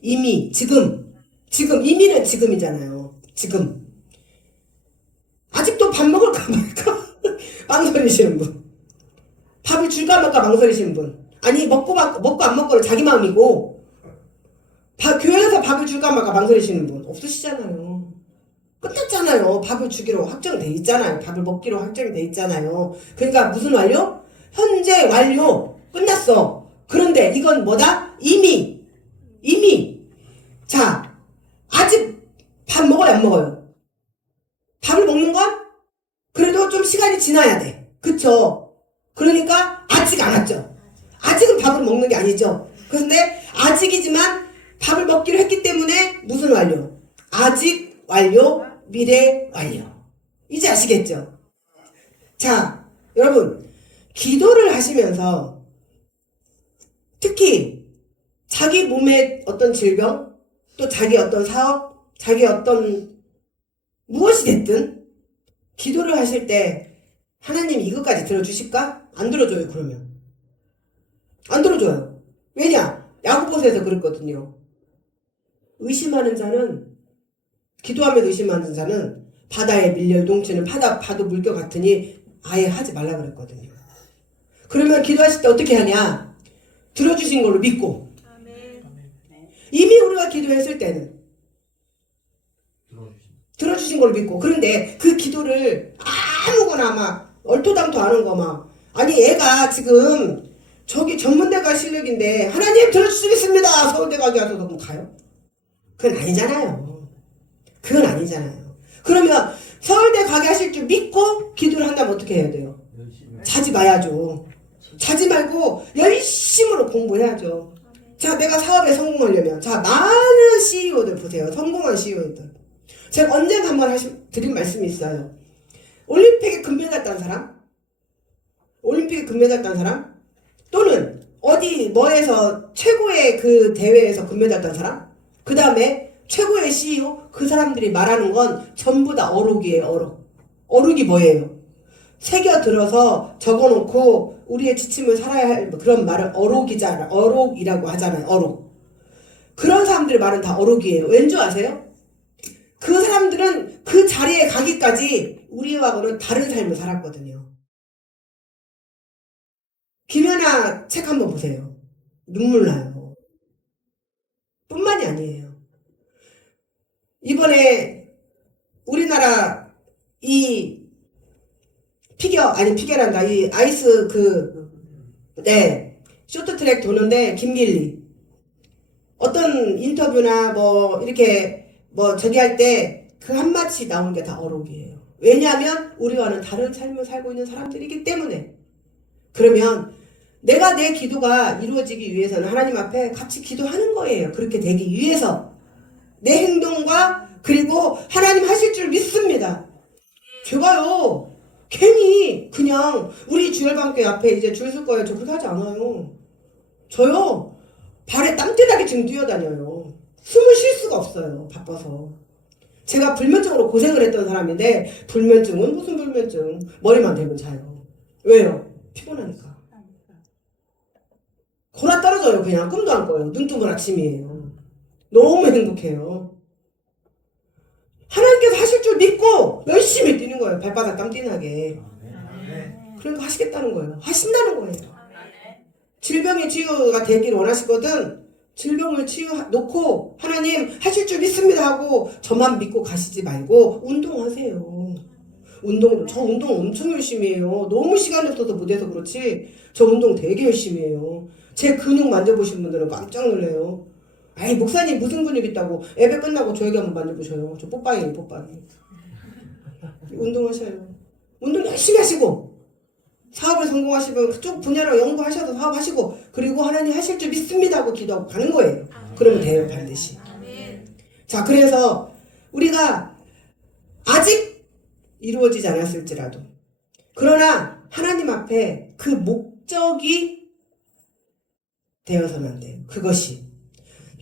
이미 지금 이미는 지금이잖아요. 지금 아직도 밥 먹을까 말까 망설이시는 분. 밥을 줄까 말까 망설이시는 분. 아니 먹고 안 먹고는 자기 마음이고 교회에서 밥을 줄까 말까 망설이시는 분 없으시잖아요. 끝났잖아요. 밥을 주기로 확정돼 있잖아요. 밥을 먹기로 확정이 돼 있잖아요. 그러니까 무슨 완료? 현재 완료. 끝났어. 그런데 이건 뭐다? 이미. 자, 아직 밥 먹어요? 안 먹어요? 밥을 먹는 건 그래도 좀 시간이 지나야 돼. 그쵸? 그러니까 아직 안 왔죠. 아직은 밥을 먹는 게 아니죠. 그런데 아직이지만 밥을 먹기로 했기 때문에 무슨 완료? 아직 완료, 미래 완료. 이제 아시겠죠? 자, 여러분 기도를 하시면서 특히 자기 몸의 어떤 질병, 또 자기 어떤 사업, 자기 어떤 무엇이 됐든 기도를 하실 때 하나님이 이것까지 들어주실까? 안 들어줘요. 그러면 안 들어줘요. 왜냐? 야고보서에서 그랬거든요. 의심하는 자는, 기도하면 의심하는 자는 바다에 밀려 요동치는 파도 물결 같으니 아예 하지 말라 그랬거든요. 그러면 기도하실 때 어떻게 하냐? 들어주신 걸로 믿고. 아멘. 이미 우리가 기도했을 때는 들어주신 걸 믿고. 그런데 그 기도를 아무거나 막 얼토당토 하는 거 막. 아니 애가 지금 저기 전문대가 실력인데 하나님 들어주시겠습니다. 서울대 가게 하셔서 그럼 가요? 그건 아니잖아요. 그건 아니잖아요. 그러면 서울대 가게 하실 줄 믿고 기도를 한다면 어떻게 해야 돼요? 자지 마야죠. 자지 말고 열심으로 공부해야죠. 자, 내가 사업에 성공하려면, 자, 많은 CEO들 보세요. 성공한 CEO들. 제가 언젠가 한번 드린 말씀이 있어요. 올림픽에 금메달 딴 사람? 올림픽에 금메달 딴 사람? 또는 어디 뭐에서 최고의 그 대회에서 금메달 딴 사람? 그 다음에 최고의 CEO? 그 사람들이 말하는 건 전부 다 어록이에요. 어록. 어록이 뭐예요? 새겨들어서 적어놓고 우리의 지침을 살아야 할 그런 말을 어록이라고 하잖아요. 어록. 그런 사람들의 말은 다 어록이에요. 왠지 아세요? 그 사람들은 그 자리에 가기까지 우리하고는 다른 삶을 살았거든요. 김연아 책 한번 보세요. 눈물 나요. 뿐만이 아니에요. 이번에 우리나라 이 피겨란다. 이 아이스 쇼트트랙 도는데 김길리. 어떤 인터뷰나 뭐 이렇게 뭐 저기 할 때 그 한마디 나오는 게 다 어록이에요. 왜냐하면 우리와는 다른 삶을 살고 있는 사람들이기 때문에. 그러면 내가 내 기도가 이루어지기 위해서는 하나님 앞에 같이 기도하는 거예요. 그렇게 되기 위해서. 내 행동과 그리고 하나님 하실 줄 믿습니다. 제가요. 괜히 그냥 우리 주열방교 앞에 이제 줄 설 거예요. 저 그렇게 하지 않아요. 저요. 발에 땀띠나게 지금 뛰어다녀요. 숨을 쉴 수가 없어요. 바빠서. 제가 불면증으로 고생을 했던 사람인데 불면증은 무슨 불면증? 머리만 대면 자요. 왜요? 피곤하니까. 골아 떨어져요. 그냥 꿈도 안 꿔요. 눈 뜨면 아침이에요. 너무 행복해요. 하나님께서 하실 줄 믿고 열심히 뛰는 거예요. 발바닥 땀 띠나게. 그러니까 하시겠다는 거예요. 하신다는 거예요. 질병의 치유가 되기를 원하시거든. 질병을 놓고 하나님 하실 줄 믿습니다 하고 저만 믿고 가시지 말고 운동하세요. 저 운동 엄청 열심히 해요. 너무 시간이 없어서 못해서 그렇지 저 운동 되게 열심히 해요. 제 근육 만져보신 분들은 깜짝 놀래요. 아이 목사님 무슨 근육 있다고. 예배 끝나고 저에게 한번 만져보셔요. 저 뽀빠이에요. 운동하셔요. 운동 열심히 하시고 사업을 성공하시면 그쪽 분야로 연구하셔서 사업하시고 그리고 하나님 하실 줄 믿습니다 하고 기도하고 가는 거예요. 그러면 돼요. 반드시. 자, 그래서 우리가 아직 이루어지지 않았을지라도 그러나 하나님 앞에 그 목적이 되어서는 안 돼요. 그것이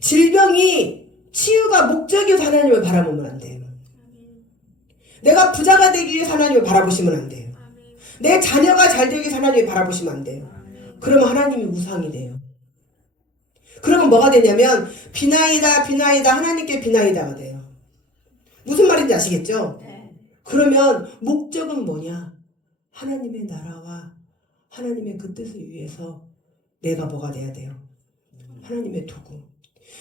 질병이 치유가 목적이어서 하나님을 바라보면 안 돼요. 내가 부자가 되기 위해서 하나님을 바라보시면 안 돼요. 내 자녀가 잘 되기 위해서 하나님을 바라보시면 안 돼요. 그러면 하나님이 우상이 돼요. 그러면 뭐가 되냐면 비나이다 하나님께 비나이다가 돼요. 무슨 말인지 아시겠죠? 그러면 목적은 뭐냐? 하나님의 나라와 하나님의 그 뜻을 위해서 내가 뭐가 돼야 돼요? 하나님의 도구.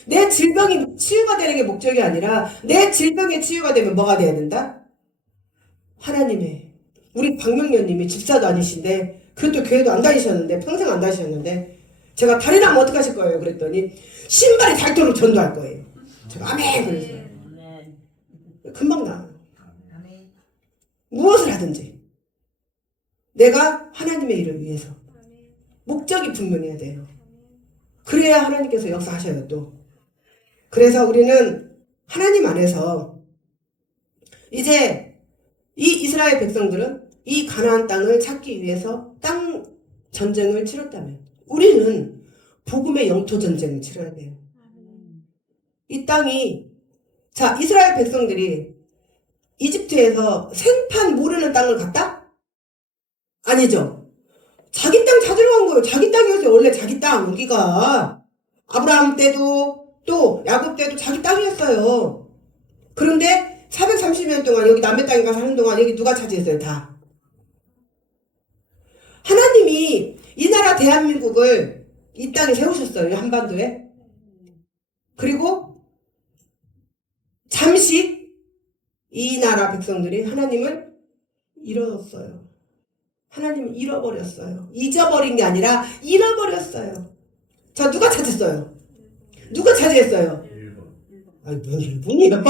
내 질병이 치유가 되는 게 목적이 아니라 내 질병이 치유가 되면 뭐가 돼야 된다? 하나님의. 우리 박명련님이 집사도 아니신데 그것도 교회도 안 다니셨는데 평생 안 다니셨는데 제가 달이 나면 어떻게 하실 거예요? 그랬더니 신발이 닳도록 전도할 거예요. 제가 아멘 그랬어요. 금방 나와요. 무엇을 하든지 내가 하나님의 일을 위해서 목적이 분명해야 돼요. 그래야 하나님께서 역사하셔요 또. 그래서 우리는 하나님 안에서 이제 이 이스라엘 백성들은 이 가나안 땅을 찾기 위해서 땅 전쟁을 치렀다면 우리는 복음의 영토 전쟁을 치러야 돼요. 이 땅이 자 이스라엘 백성들이 이집트에서 생판 모르는 땅을 갔다? 아니죠. 자기 땅 찾으러 간 거예요. 자기 땅이었어요. 원래 자기 땅 여기가 아브라함 때도 또 야곱 때도 자기 땅이었어요. 그런데 430년 동안 여기 남의 땅에 가서 사는 동안 여기 누가 차지했어요? 다. 하나님이 이 나라 대한민국을 이 땅에 세우셨어요. 한반도에. 그리고 잠시 이 나라 백성들이 하나님을 잃었어요. 하나님을 잃어버렸어요. 잊어버린 게 아니라 잃어버렸어요. 자, 누가 찾았어요? 누가 차지했어요? 아니, 뭔 일본이야?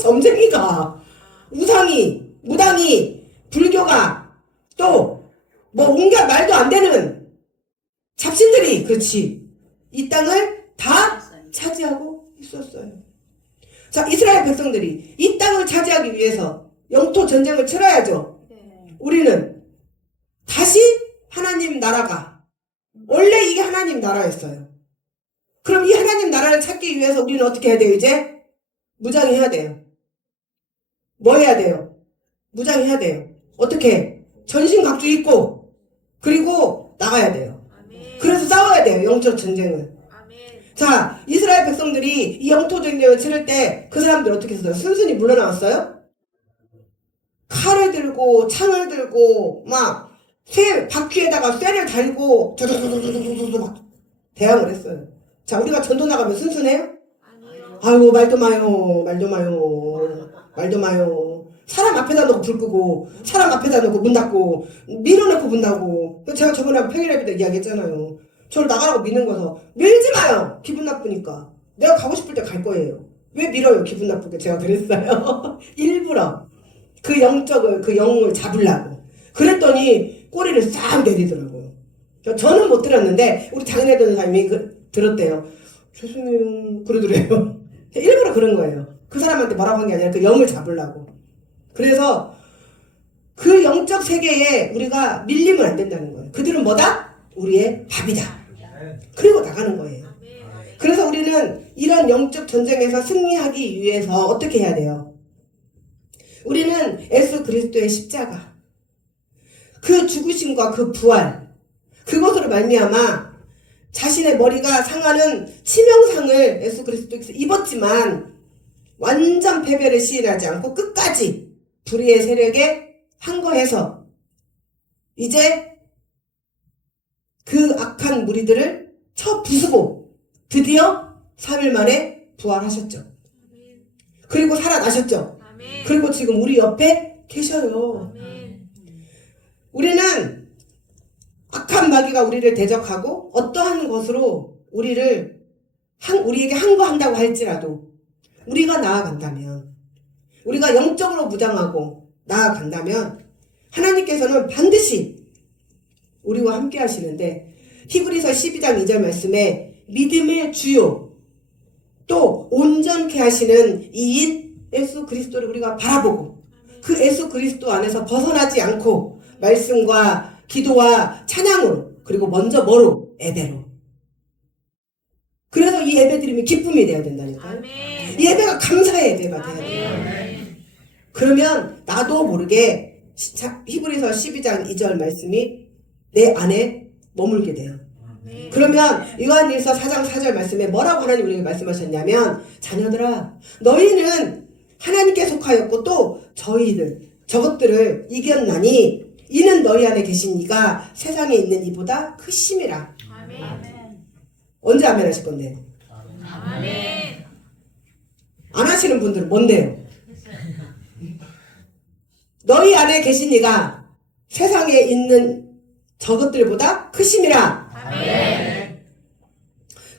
점쟁이가, 우상이, 무당이, 불교가, 또, 뭐, 온갖 말도 안 되는 잡신들이, 그렇지. 이 땅을 다 차지하고 있었어요. 자, 이스라엘 백성들이 이 땅을 차지하기 위해서 영토 전쟁을 치러야죠. 우리는 다시 하나님 나라가, 원래 이게 하나님 나라였어요. 그럼 이 하나님 나라를 찾기 위해서 우리는 어떻게 해야 돼요, 이제? 무장해야 돼요. 뭐 해야 돼요? 무장해야 돼요. 어떻게? 전신각주 입고, 그리고 나가야 돼요. 그래서 싸워야 돼요, 영적 전쟁을. 자, 이스라엘 백성들이 이 영토 전쟁을 치를 때 그 사람들 어떻게 했어요? 순순히 물러나왔어요? 칼을 들고, 창을 들고, 막, 바퀴에다가 쇠를 달고, 두두두두두두두 막 대항을 했어요. 자, 우리가 전도 나가면 순순해요? 아니요. 아이고, 말도 마요. 말도 마요. 사람 앞에다 놓고 불 끄고, 사람 앞에다 놓고 문 닫고, 밀어놓고 문 닫고. 제가 저번에 평일에도 이야기했잖아요. 저를 나가라고 미는 거서 밀지 마요. 기분 나쁘니까. 내가 가고 싶을 때 갈 거예요. 왜 밀어요? 기분 나쁘게. 제가 그랬어요. 일부러 그 영을 잡으려고. 그랬더니 꼬리를 싹 내리더라고요. 저는 못 들었는데 우리 장인의 전사님이 들었대요. 죄송해요. 그러더래요. 일부러 그런 거예요. 그 사람한테 뭐라고 한 게 아니라 그 영을 잡으려고. 그래서 그 영적 세계에 우리가 밀리면 안 된다는 거예요. 그들은 뭐다? 우리의 밥이다. 그리고 나가는 거예요. 그래서 우리는 이런 영적 전쟁에서 승리하기 위해서 어떻게 해야 돼요? 우리는 예수 그리스도의 십자가, 그 죽으심과 그 부활, 그것으로 말미암아 자신의 머리가 상하는 치명상을 예수 그리스도께서 입었지만 완전 패배를 시인하지 않고 끝까지 불의의 세력에 항거해서 이제 그 악한 무리들을 쳐 부수고 드디어 3일 만에 부활하셨죠. 그리고 살아나셨죠. 그리고 지금 우리 옆에 계셔요. 우리는 악한 마귀가 우리를 대적하고 어떠한 것으로 우리에게 항거한다고 할지라도 우리가 나아간다면, 우리가 영적으로 무장하고 나아간다면 하나님께서는 반드시 우리와 함께 하시는데, 히브리서 12장 2절 말씀에 믿음의 주요 또 온전케 하시는 이인 예수 그리스도를 우리가 바라보고 그 예수 그리스도 안에서 벗어나지 않고 말씀과 기도와 찬양으로, 그리고 먼저 뭐로? 예배로. 그래서 이 예배드림이 기쁨이 돼야 된다니까요. 이 예배가 감사의 예배가 돼야 돼요. 그러면 나도 모르게 히브리서 12장 2절 말씀이 내 안에 머물게 돼요. 그러면 요한일서 4장 4절 말씀에 뭐라고 하나님 우리에게 말씀하셨냐면, 자녀들아 너희는 하나님께 속하였고 또 저것들을 이겼나니 이는 너희 안에 계신 이가 세상에 있는 이보다 크심이라. 언제 아멘 하실 건데요? 안 하시는 분들은 뭔데요? 너희 안에 계신 이가 세상에 있는 저것들보다 크심이라.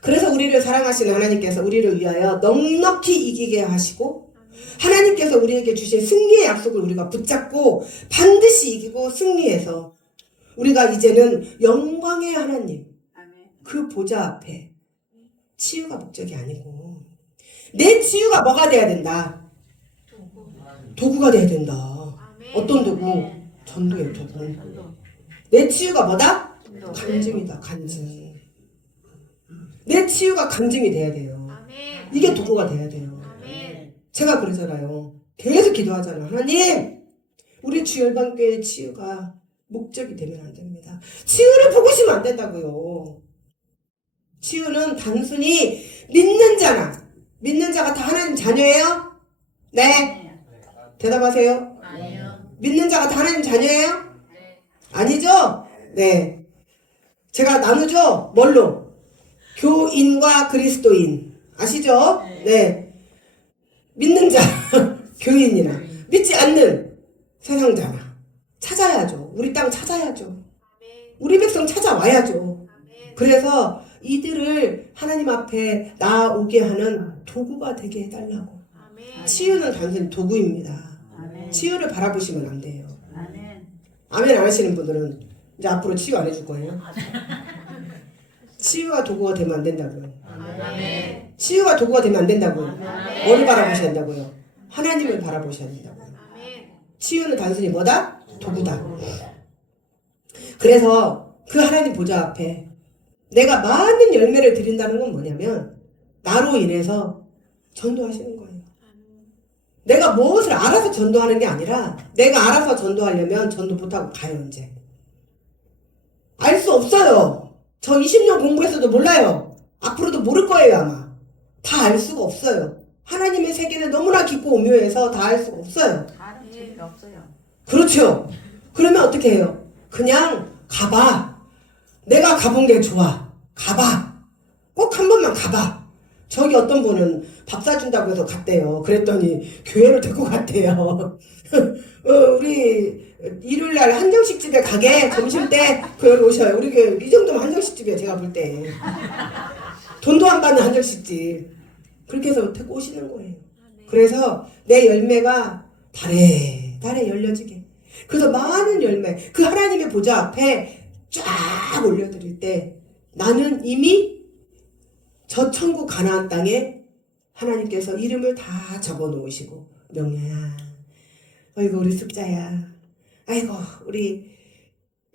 그래서 우리를 사랑하시는 하나님께서 우리를 위하여 넉넉히 이기게 하시고, 하나님께서 우리에게 주신 승리의 약속을 우리가 붙잡고 반드시 이기고 승리해서 우리가 이제는 영광의 하나님, 그 보좌 앞에 치유가 목적이 아니고 내 치유가 뭐가 돼야 된다? 도구가 돼야 된다. 어떤 도구? 전도의 도구. 내 치유가 뭐다? 간증이다. 간증. 내 치유가 간증이 돼야 돼요. 이게 도구가 돼야 돼요. 제가 그러잖아요. 계속 기도하잖아요. 하나님, 우리 주열방교회의 치유가 목적이 되면 안 됩니다. 치유를 보고 싶으면 안 된다고요. 치유는 단순히 믿는 자가 다 하나님 자녀예요? 네. 대답하세요. 믿는 자가 다 하나님 자녀예요? 아니죠? 네. 제가 나누죠? 뭘로? 교인과 그리스도인. 아시죠? 네. 믿는 자, 교인이나 믿지 않는 세상자나 찾아야죠. 우리 땅 찾아야죠. 아멘. 우리 백성 찾아와야죠. 아멘. 그래서 이들을 하나님 앞에 나오게 하는 도구가 되게 해달라고. 아멘. 치유는 단순히 도구입니다. 아멘. 치유를 바라보시면 안 돼요. 아멘. 아멘 안 하시는 분들은 이제 앞으로 치유 안 해줄 거예요. 치유가 도구가 되면 안 된다고요. 아멘. 치유가 도구가 되면 안 된다고요. 아멘. 뭐를 바라보셔야 된다고요? 하나님을 바라보셔야 된다고요. 아멘. 치유는 단순히 뭐다? 도구다. 그래서 그 하나님 보좌 앞에 내가 많은 열매를 드린다는 건 뭐냐면 나로 인해서 전도하시는 거예요. 내가 무엇을 알아서 전도하는 게 아니라 내가 알아서 전도하려면 전도 못하고 가요 이제. 알 수 없어요. 저 20년 공부했어도 몰라요. 앞으로도 모를 거예요 아마. 다 알 수가 없어요. 하나님의 세계는 너무나 깊고 오묘해서 다 알 수가 없어요. 아는 재미가 없어요. 그렇죠. 그러면 어떻게 해요? 그냥 가봐. 내가 가본 게 좋아. 가봐. 꼭 한 번만 가봐. 저기 어떤 분은 밥 사준다고 해서 갔대요. 그랬더니 교회로 데리고 갔대요. 우리 일요일날 한정식 집에 가게 점심때 교회로 오셔요. 우리 교회 이 정도면 한정식 집이에요. 제가 볼 때. 돈도 안 받는 한정식 집. 그렇게 해서 데리고 오시는 거예요. 그래서 내 열매가 달에 열려지게. 그래서 많은 열매, 그 하나님의 보좌 앞에 쫙 올려드릴 때 나는 이미 저 천국 가나안 땅에 하나님께서 이름을 다 적어 놓으시고 명야야, 아이고 우리 숙자야, 아이고 우리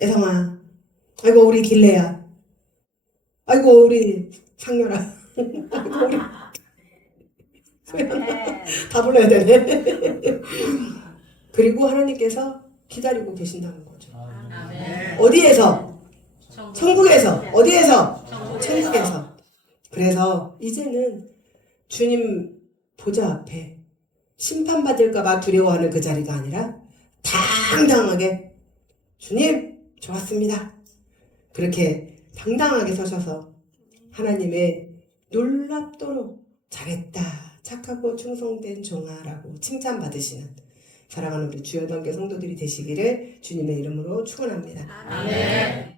애성아, 아이고 우리 길래야, 아이고 우리 상렬아, 아이고 우리 다 불러야 되네. 그리고 하나님께서 기다리고 계신다는 거죠. 아멘. 어디에서? 천국에서. 어디에서? 천국에서. 그래서 이제는 주님 보좌 앞에 심판받을까봐 두려워하는 그 자리가 아니라 당당하게 주님 좋았습니다. 그렇게 당당하게 서셔서 하나님의 놀랍도록 잘했다, 착하고 충성된 종아라고 칭찬받으시는 사랑하는 우리 주여단교 성도들이 되시기를 주님의 이름으로 축원합니다. 아멘.